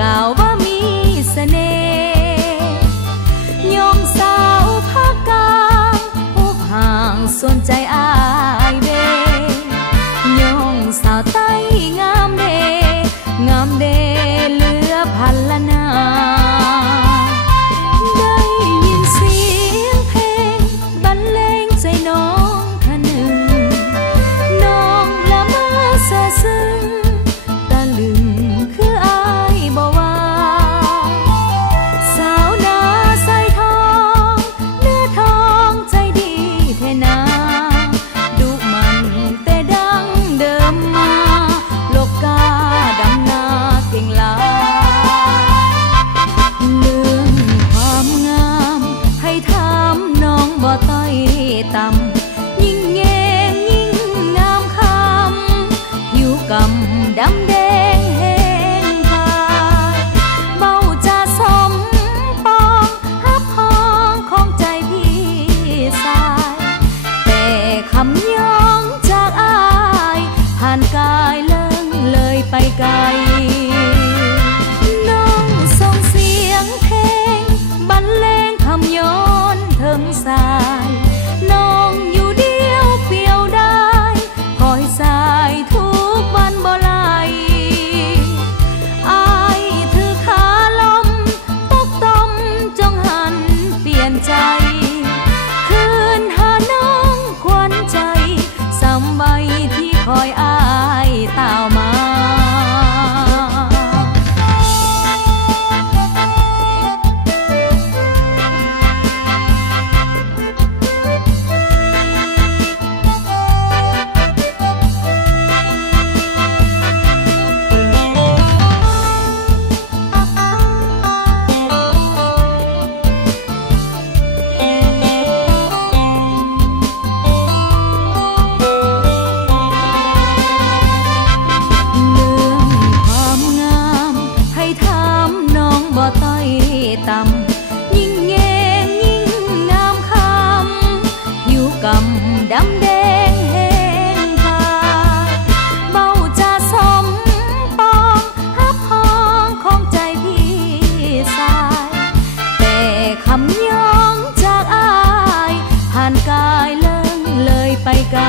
กล่าวว่ามีเสน่ห์ยอมสาวภาคกลางผู้ห่างสนใจอายเบยองสาวใต้งามเดงามเดเหลือพันละนาได้ยินเสียงเพลงบรรเลงใจน้องคะนึงน้องละเมอเซ่อซึ้งตะลึงคืออายบ่ว่าสาวนาใส่ทองเนื้อทองใจดีแท้นาดุมันแต่ดังเดิมมาโลกกาดำนาเก่งหลายเรื่องความงามให้ถามน้องบ่ต้อยต่ำยิ่งแยงยิ่งงามคำอยู่กำดำแดงแห้งพายเบาจะสมปองฮับพองของใจพี่สายแต่คำย้องจากอายผ่านกายเลิ่งเลยไปไกลน้องส่งเสียงเพลงบรรเลงคำย้อนถึงสายน้องอยู่เดียวเปลี่ยวได้คอยสายทุกวันบ่ไหลอายถือขาลมตกต้มจงหันเปลี่ยนใจคืนหาน้องควันใจสำใบที่คอยอายตาวมาบ่ต้อยต่ำยิ่งแยงยิ่งงามคำอยู่กำดำแดงแห้งพายเบาจะสมปองฮับพองของใจพี่สายแต่คำย้องจากอายผ่านกายเลิ่งเลยไปไกล